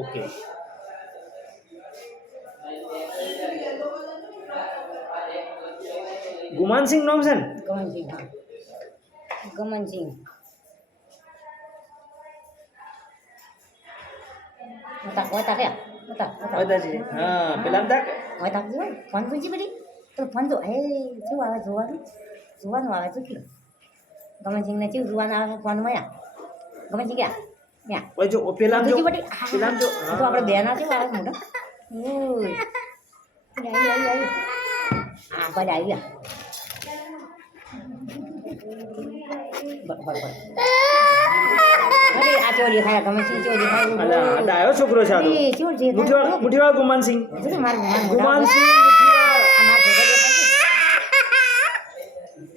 Okay. Gumansinh નામ છે ને? ગમનસિંહ. ગમનસિંહ. વતા કે બધા છે. હા પેલા તક વતા જો ફોન પૂછી બધી તો ફોન તો હે શું આવે જોવાનું આવે તો કયો ગમનસિંહ ને શું જોવાનું આવે ફોન માં ગમનસિંહ ક્યાં ત્યાં ઓય જો પેલા જો બધી પેલા જો તો આપણે બેના છે આવે મોટા ઓય આવી હા બધા આવી ગયા અરે આ ચોરી ખાય ગમનસિંહ ચોરી ખાય અલા ડાયો છોકરો છે આ તો. મુઠીવાળા ગુમાનસિંહ. ગુમાનસિંહ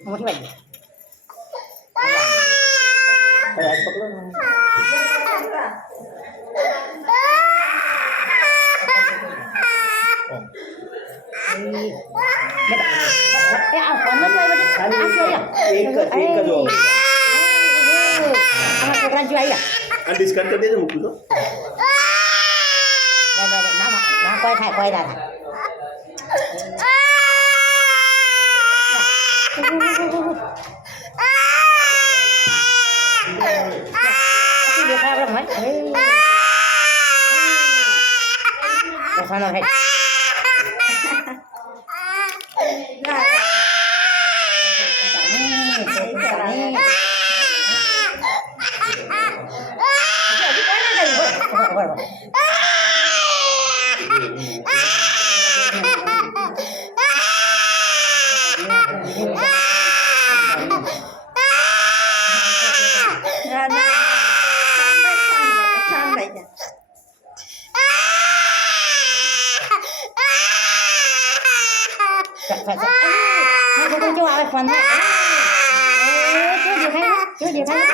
મોટી વાત હાથ પકડો ને. એક જ છોકરા જો આવ્યા આ ડિસ્કાઉન્ટ કરી દેજો મૂકું તો. ના કોઈ થાય કોઈ ના થાય જો આવે ફોન જો દેખાય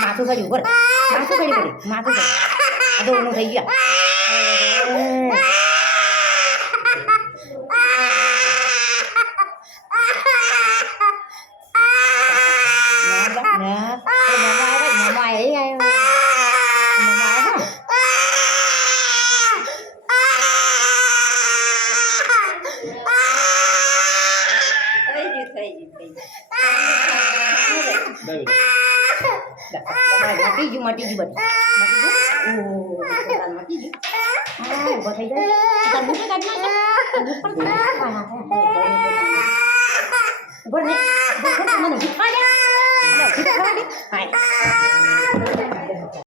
માથું કર્યું ઉપર માથું કર્યું માથું કર્યું આ તો ઓનું થઈ ગયા mati ju bật mati ju có thấy đấy cần bút cái bút này bút này bút này